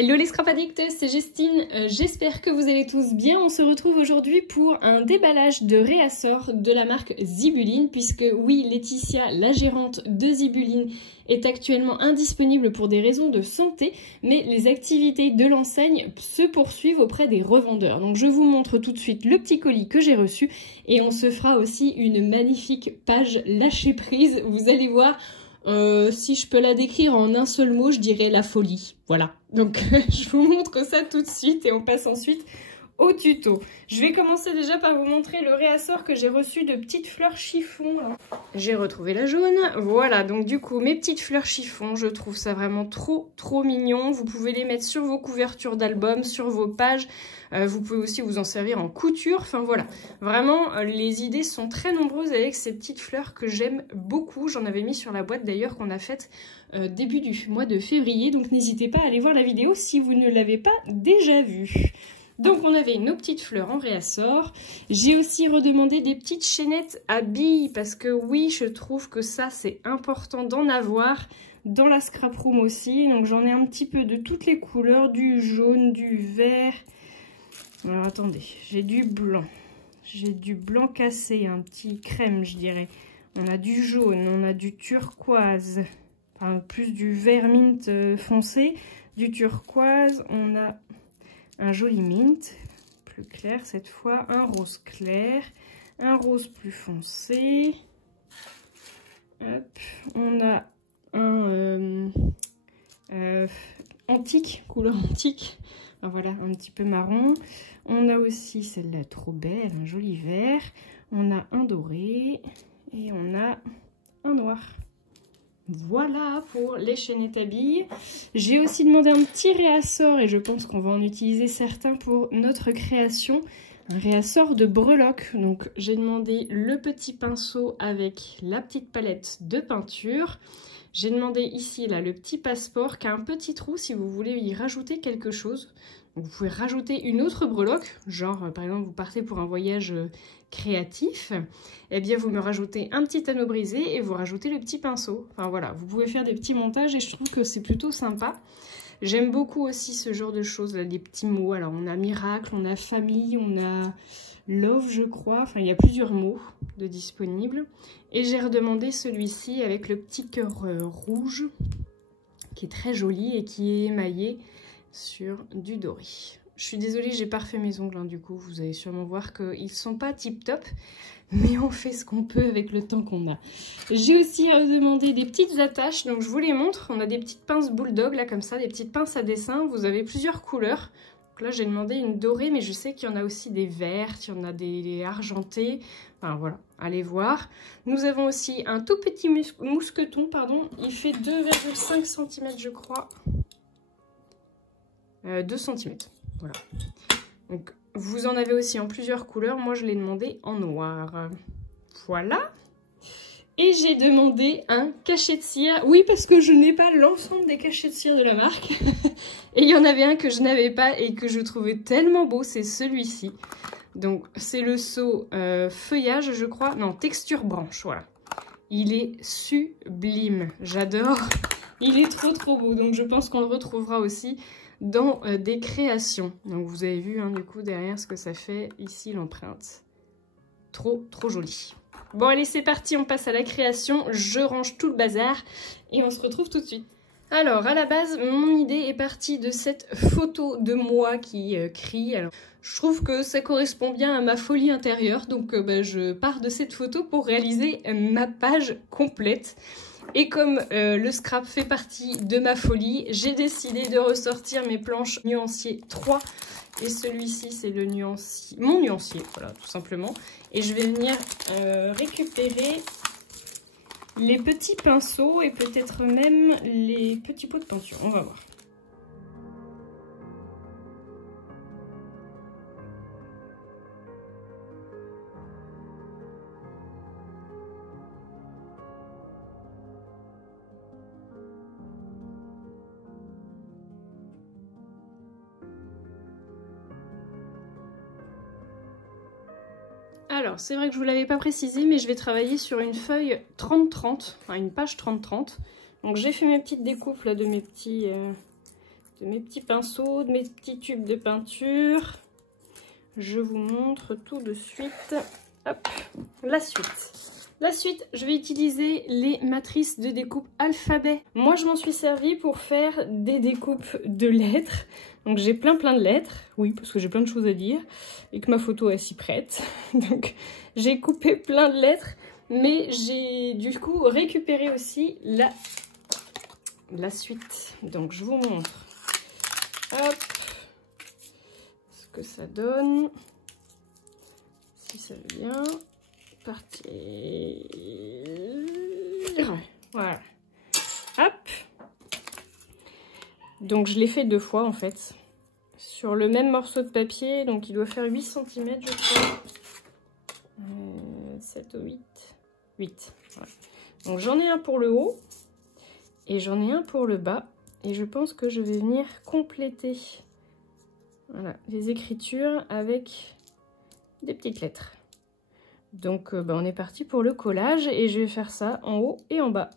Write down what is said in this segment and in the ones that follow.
Hello les scrap addicts, c'est Justine, j'espère que vous allez tous bien. On se retrouve aujourd'hui pour un déballage de réassort de la marque Zibuline, puisque oui, Laetitia, la gérante de Zibuline, est actuellement indisponible pour des raisons de santé, mais les activités de l'enseigne se poursuivent auprès des revendeurs. Donc je vous montre tout de suite le petit colis que j'ai reçu et on se fera aussi une magnifique page lâcher prise, vous allez voir. Si je peux la décrire en un seul mot, je dirais la folie. Voilà. Donc je vous montre ça tout de suite et on passe ensuite au tuto. Je vais commencer déjà par vous montrer le réassort que j'ai reçu de petites fleurs chiffon. J'ai retrouvé la jaune. Voilà, donc du coup, mes petites fleurs chiffon, je trouve ça vraiment trop mignon. Vous pouvez les mettre sur vos couvertures d'albums, sur vos pages. Vous pouvez aussi vous en servir en couture. Enfin voilà, vraiment, les idées sont très nombreuses avec ces petites fleurs que j'aime beaucoup. J'en avais mis sur la boîte d'ailleurs qu'on a faite début du mois de février. Donc n'hésitez pas à aller voir la vidéo si vous ne l'avez pas déjà vue. Donc on avait nos petites fleurs en réassort. J'ai aussi redemandé des petites chaînettes à billes parce que oui, je trouve que ça c'est important d'en avoir dans la scrap room aussi. Donc j'en ai un petit peu de toutes les couleurs, du jaune, du vert. Alors attendez, j'ai du blanc cassé, un petit crème je dirais. On a du jaune, on a du turquoise, enfin plus du vert mint foncé, du turquoise, on a un joli mint, plus clair cette fois, un rose clair, un rose plus foncé. Hop, on a un antique, couleur antique. Alors voilà, un petit peu marron. On a aussi celle-là trop belle, un joli vert. On a un doré et on a un noir. Voilà pour les chaînettes à billes. J'ai aussi demandé un petit réassort et je pense qu'on va en utiliser certains pour notre création. Un réassort de breloques. Donc j'ai demandé le petit pinceau avec la petite palette de peinture. J'ai demandé ici là le petit passeport qui a un petit trou si vous voulez y rajouter quelque chose. Donc, vous pouvez rajouter une autre breloque, genre par exemple vous partez pour un voyage créatif, eh bien vous me rajoutez un petit anneau brisé et vous rajoutez le petit pinceau. Enfin voilà, vous pouvez faire des petits montages et je trouve que c'est plutôt sympa. J'aime beaucoup aussi ce genre de choses, là, des petits mots. Alors on a miracle, on a famille, on a love je crois, enfin il y a plusieurs mots de disponibles. Et j'ai redemandé celui-ci avec le petit cœur rouge qui est très joli et qui est émaillé sur du doré. Je suis désolée, j'ai pas refait mes ongles, hein, du coup, vous allez sûrement voir qu'ils sont pas tip top, mais on fait ce qu'on peut avec le temps qu'on a. J'ai aussi demandé des petites attaches, donc je vous les montre. On a des petites pinces bulldog, là, comme ça, des petites pinces à dessin. Vous avez plusieurs couleurs. Donc là, j'ai demandé une dorée, mais je sais qu'il y en a aussi des vertes, il y en a des argentées. Enfin, voilà, allez voir. Nous avons aussi un tout petit mousqueton, pardon. Il fait 2,5 cm, je crois. 2 cm. Voilà. Donc, vous en avez aussi en plusieurs couleurs. Moi, je l'ai demandé en noir. Voilà. Et j'ai demandé un cachet de cire. Oui, parce que je n'ai pas l'ensemble des cachets de cire de la marque. Et il y en avait un que je n'avais pas et que je trouvais tellement beau. C'est celui-ci. Donc, c'est le seau feuillage, je crois. Non, texture branche. Voilà. Il est sublime. J'adore. Il est trop beau. Donc, je pense qu'on le retrouvera aussi dans des créations. Donc vous avez vu hein, du coup derrière ce que ça fait ici l'empreinte. Trop joli. Bon allez c'est parti, on passe à la création. Je range tout le bazar et on se retrouve tout de suite. Alors à la base mon idée est partie de cette photo de moi qui crie. Alors, je trouve que ça correspond bien à ma folie intérieure donc je pars de cette photo pour réaliser ma page complète. Et comme le scrap fait partie de ma folie, j'ai décidé de ressortir mes planches nuancier 3. Et celui-ci, c'est le nuancier, mon nuancier, voilà, tout simplement. Et je vais venir récupérer les petits pinceaux et peut-être même les petits pots de peinture. On va voir. Alors, c'est vrai que je ne vous l'avais pas précisé, mais je vais travailler sur une feuille 30-30, enfin une page 30-30. Donc j'ai fait mes petites découpes là, de mes petits de mes petits pinceaux, de mes petits tubes de peinture. Je vous montre tout de suite. Hop, la suite. La suite, je vais utiliser les matrices de découpe alphabet. Moi, je m'en suis servi pour faire des découpes de lettres. Donc, j'ai plein de lettres. Oui, parce que j'ai plein de choses à dire. Et que ma photo est s'y prête. Donc, j'ai coupé plein de lettres. Mais j'ai du coup récupéré aussi la suite. Donc, je vous montre. Hop. Ce que ça donne. Si ça veut bien. Partir. Voilà. Hop. Donc je l'ai fait 2 fois en fait. Sur le même morceau de papier. Donc il doit faire 8 cm je crois. 7 ou 8. 8. Voilà. Donc j'en ai un pour le haut. Et j'en ai un pour le bas. Et je pense que je vais venir compléter voilà, les écritures avec des petites lettres. Donc on est parti pour le collage et je vais faire ça en haut et en bas.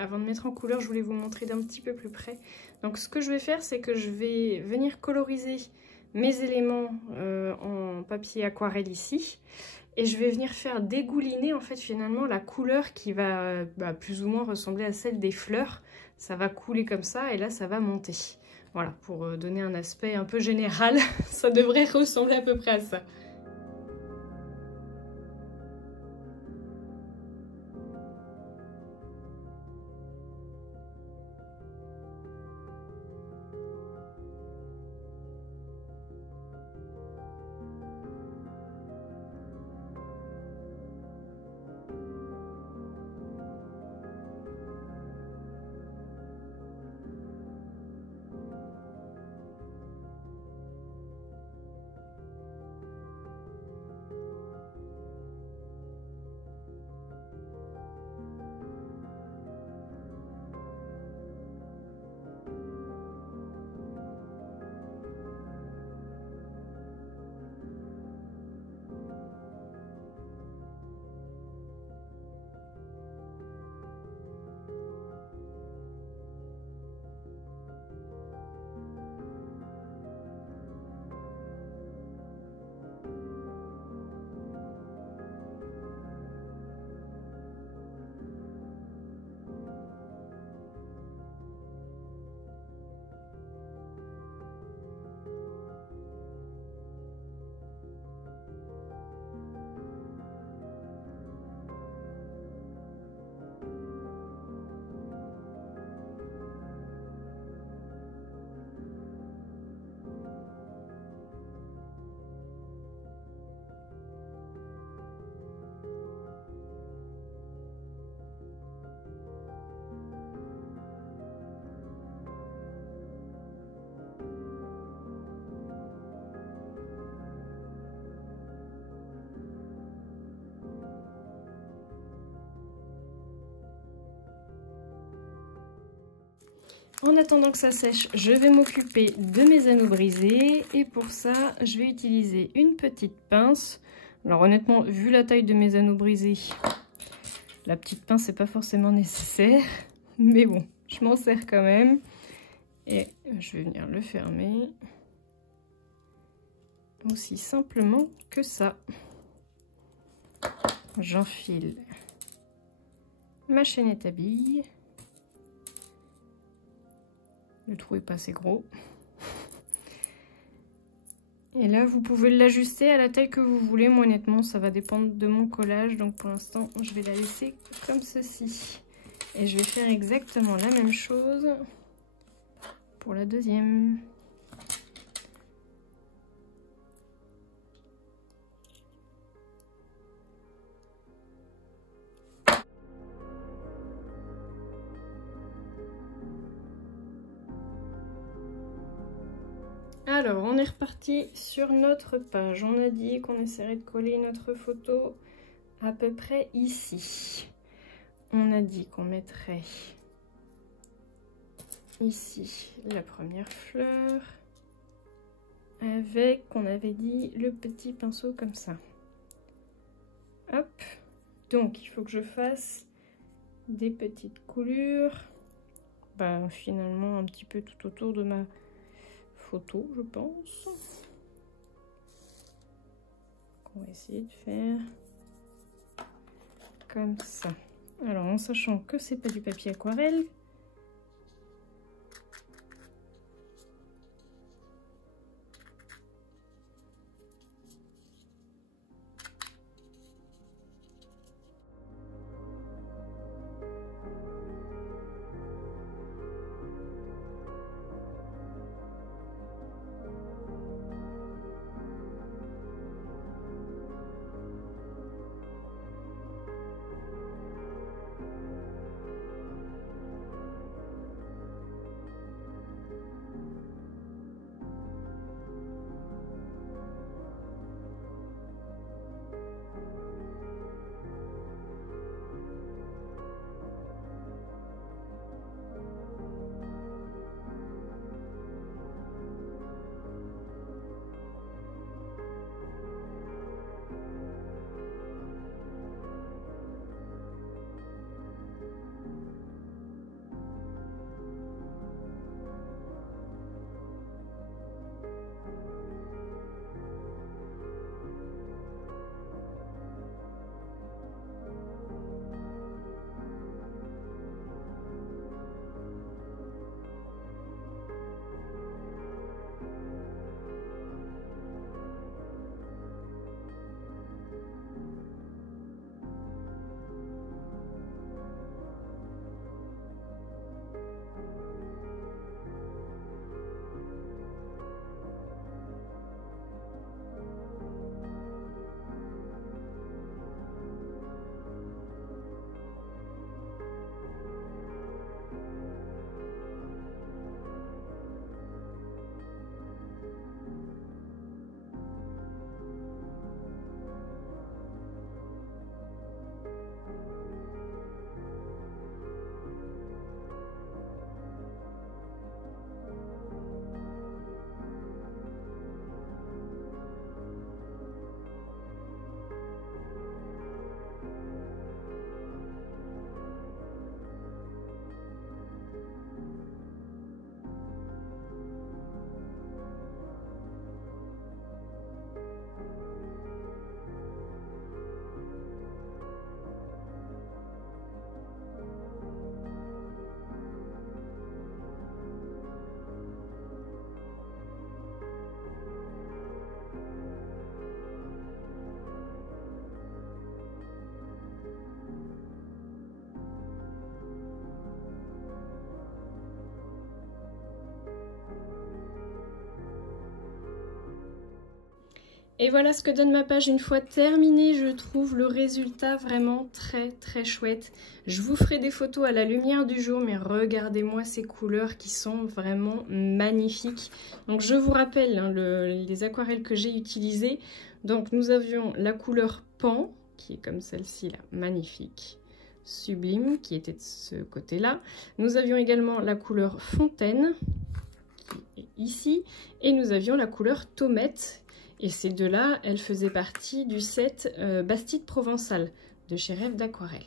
Avant de mettre en couleur, je voulais vous montrer d'un petit peu plus près. Donc ce que je vais faire, c'est que je vais venir coloriser mes éléments en papier aquarelle ici. Et je vais venir faire dégouliner en fait finalement la couleur qui va plus ou moins ressembler à celle des fleurs. Ça va couler comme ça et là ça va monter. Voilà, pour donner un aspect un peu général, ça devrait ressembler à peu près à ça. En attendant que ça sèche, je vais m'occuper de mes anneaux brisés. Et pour ça, je vais utiliser une petite pince. Alors honnêtement, vu la taille de mes anneaux brisés, la petite pince n'est pas forcément nécessaire. Mais bon, je m'en sers quand même. Et je vais venir le fermer. Aussi simplement que ça. J'enfile ma chaînette à billes. Le trou est pas assez gros. Et là, vous pouvez l'ajuster à la taille que vous voulez. Moi, honnêtement, ça va dépendre de mon collage. Donc, pour l'instant, je vais la laisser comme ceci. Et je vais faire exactement la même chose pour la deuxième. Alors, on est reparti sur notre page. On a dit qu'on essaierait de coller notre photo à peu près ici. On a dit qu'on mettrait ici la première fleur avec, on avait dit, le petit pinceau comme ça. Hop. Donc, il faut que je fasse des petites coulures. Finalement, un petit peu tout autour de ma photo, je pense. On va essayer de faire comme ça. Alors, en sachant que c'est pas du papier aquarelle, et voilà ce que donne ma page une fois terminée. Je trouve le résultat vraiment très chouette. Je vous ferai des photos à la lumière du jour, mais regardez-moi ces couleurs qui sont vraiment magnifiques. Donc je vous rappelle hein, les aquarelles que j'ai utilisées. Donc nous avions la couleur Pan, qui est comme celle-ci là, magnifique, sublime, qui était de ce côté-là. Nous avions également la couleur Fontaine, qui est ici, et nous avions la couleur Tomate. Et ces deux-là, elles faisaient partie du set Bastide Provençal de chez Rêve d'Aquarelle.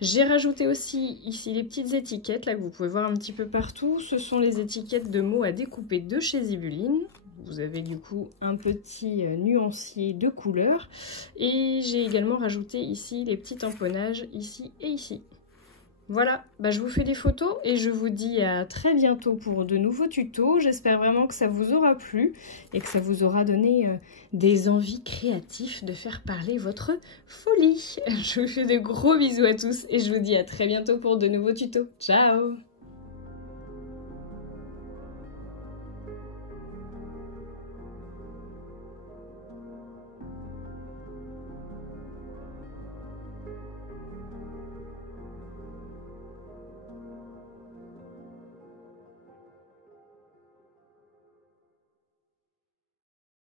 J'ai rajouté aussi ici les petites étiquettes là que vous pouvez voir un petit peu partout. Ce sont les étiquettes de mots à découper de chez Zibuline. Vous avez du coup un petit nuancier de couleurs. Et j'ai également rajouté ici les petits tamponnages ici et ici. Voilà, je vous fais des photos et je vous dis à très bientôt pour de nouveaux tutos. J'espère vraiment que ça vous aura plu et que ça vous aura donné des envies créatives de faire parler votre folie. Je vous fais de gros bisous à tous et je vous dis à très bientôt pour de nouveaux tutos. Ciao!